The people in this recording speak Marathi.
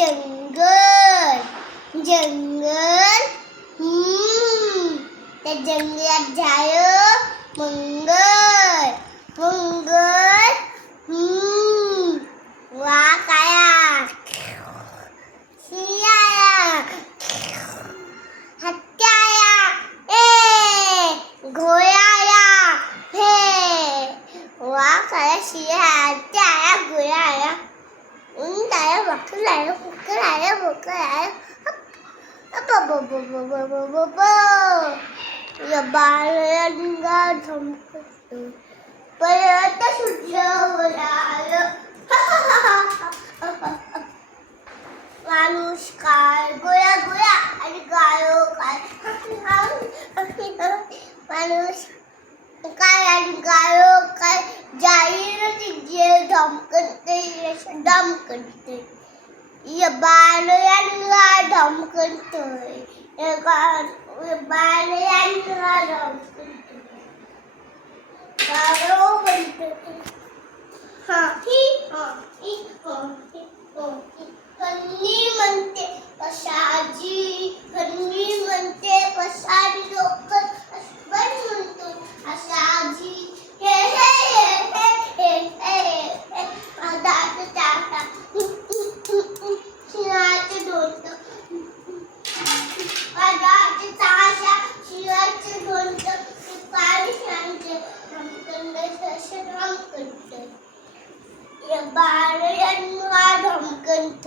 जंगल जंगल त्या जंगलात झालं मंगल मंगल वाघ आया सिंह आया हत्ती आया घोडा आया वाघ आया सिंह आया हत्ती आया घोडा आया ऊंट आया बकरी आया कुकर आया बोकड आया या बाळांगा धमकतो परत सूर्यावर आलं माणूस काय गोळा गोळा आणि गायो काय माणूस काय आणि गायो काय जाईल तिथे धमकते धमकते या बाळांगा धमकतोय बाळांगा धमकतोय गायो म्हणतो हाही हाही हाही हाही हन्नी म्हणते कशाची हन्नी म्हणते कशाची डोकं पण म्हणतो अशाची हे हे हे हे हे दात टाका शिवाचे दोंड दात ताशा शिवाचे दोंड पाणी सांगते धमकंत या बाळांना धमकंत